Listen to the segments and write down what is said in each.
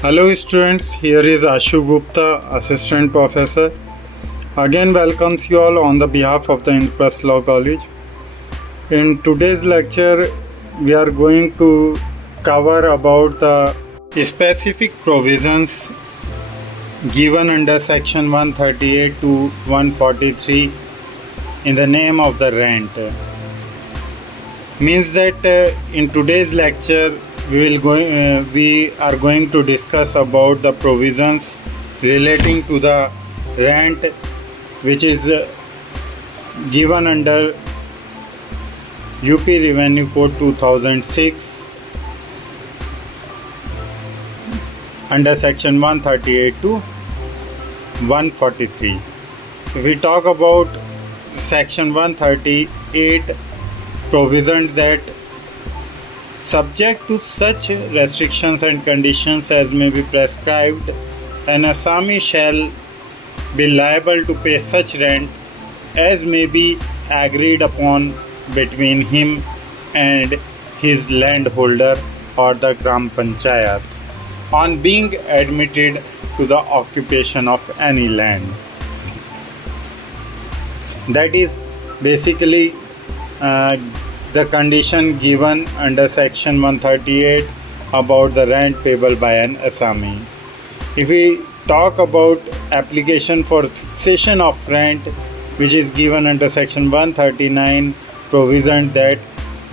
Hello students, here is Ashu Gupta, Assistant Professor. Again welcomes you all on the behalf of the Indraprastha Law College. In today's lecture, we are going to cover about the specific provisions given under section 138 to 143 in the name of the rent. Means that in today's lecture we are going to discuss about the provisions relating to the rent which is given under UP Revenue Code 2006 under section 138 to 143. If we talk about section 138 provision that subject to such restrictions and conditions as may be prescribed, an Assami shall be liable to pay such rent as may be agreed upon between him and his landholder or the Gram Panchayat on being admitted to the occupation of any land. That is basically the condition given under section 138 about the rent payable by an Assami. If we talk about application for fixation of rent, which is given under section 139, provision that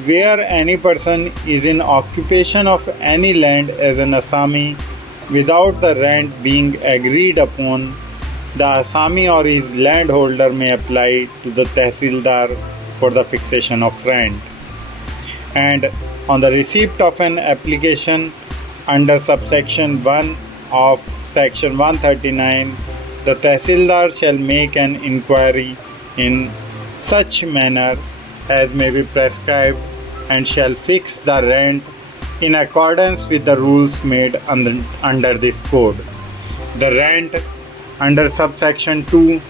where any person is in occupation of any land as an Assami without the rent being agreed upon, the Assami or his landholder may apply to the Tehsildar for the fixation of rent. And on the receipt of an application under subsection 1 of section 139, the Tehsildar shall make an inquiry in such manner as may be prescribed and shall fix the rent in accordance with the rules made under this code. The rent under subsection 2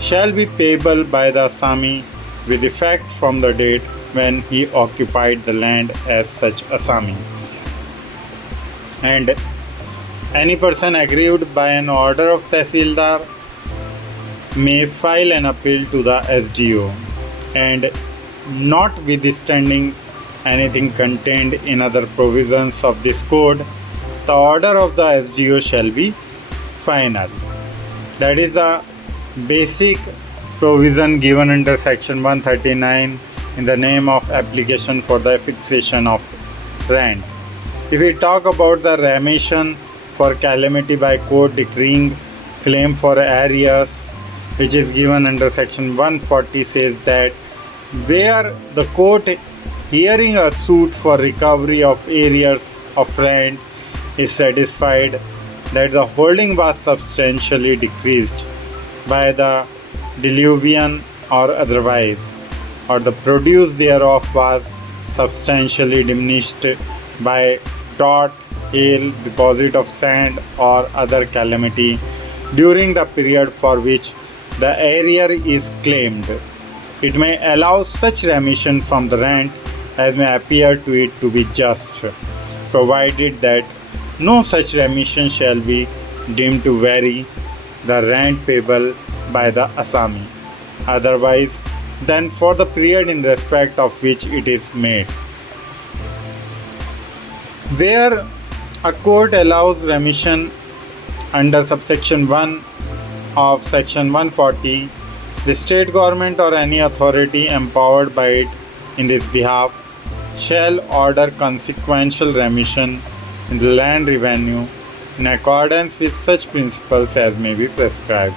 shall be payable by the Assami with effect from the date when he occupied the land as such Assami. And any person aggrieved by an order of Tehsildar may file an appeal to the SDO, and notwithstanding anything contained in other provisions of this code, the order of the SDO shall be final. That is a basic provision given under section 139 in the name of application for the fixation of rent. If we talk about the remission for calamity by court decreeing claim for arrears, which is given under section 140, says that where the court hearing a suit for recovery of arrears of rent is satisfied that the holding was substantially decreased by the diluvian or otherwise, or the produce thereof was substantially diminished by drought, hail, deposit of sand, or other calamity during the period for which the arrear is claimed, it may allow such remission from the rent as may appear to it to be just, provided that no such remission shall be deemed to vary the rent payable by the Assami otherwise than for the period in respect of which it is made. Where a court allows remission under subsection 1 of section 140, the state government or any authority empowered by it in this behalf shall order consequential remission in the land revenue in accordance with such principles as may be prescribed.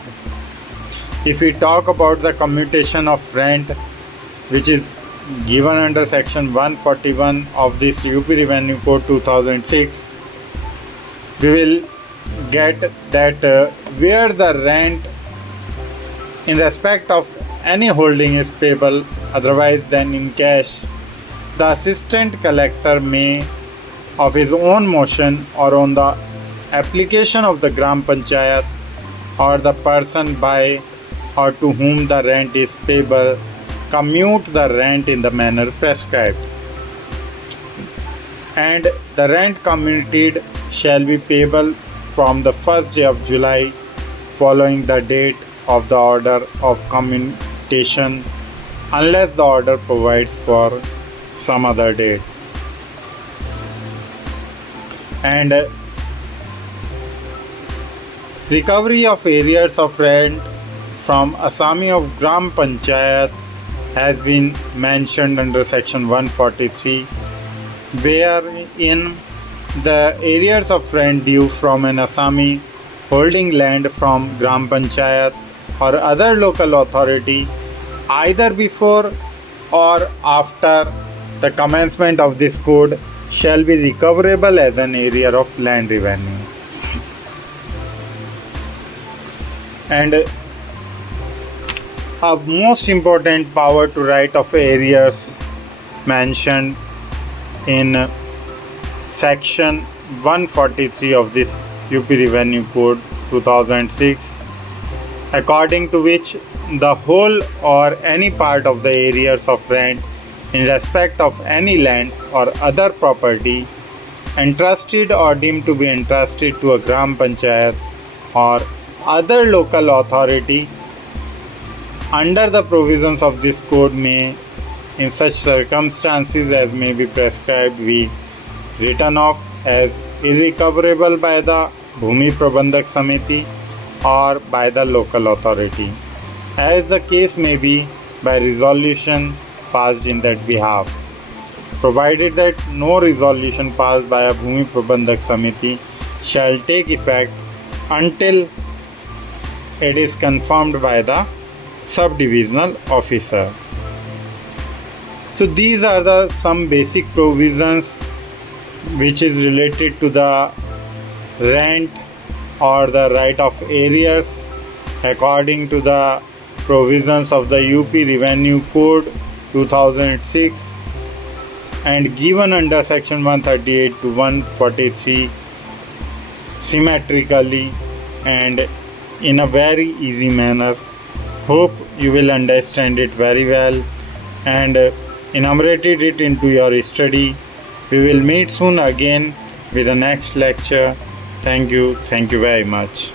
If we talk about the commutation of rent, which is given under section 141 of this UP Revenue Code 2006, we will get that where the rent in respect of any holding is payable otherwise than in cash, the assistant collector may, of his own motion or on the application of the Gram Panchayat or the person by or to whom the rent is payable, commute the rent in the manner prescribed. And the rent commuted shall be payable from the first day of July following the date of the order of commutation unless the order provides for some other date. And recovery of arrears of rent from Assami of Gram Panchayat has been mentioned under section 143, wherein the arrears of rent due from an Assami holding land from Gram Panchayat or other local authority either before or after the commencement of this code shall be recoverable as an arrear of land revenue. And a most important power to right of arrears mentioned in section 143 of this UP Revenue Code 2006, according to which the whole or any part of the arrears of rent in respect of any land or other property entrusted or deemed to be entrusted to a Gram Panchayat or other local authority under the provisions of this code may, in such circumstances as may be prescribed, be written off as irrecoverable by the Bhumi Prabandhak Samiti or by the local authority, as the case may be, by resolution passed in that behalf, provided that no resolution passed by a Bhumi Prabandhak Samiti shall take effect until it is confirmed by the subdivisional officer. So these are the some basic provisions which is related to the rent or the right of arrears according to the provisions of the UP Revenue Code 2006 and given under section 138 to 143 symmetrically and in a very easy manner. Hope you will understand it very well and enumerated it into your study. We will meet soon again with the next lecture. Thank you very much.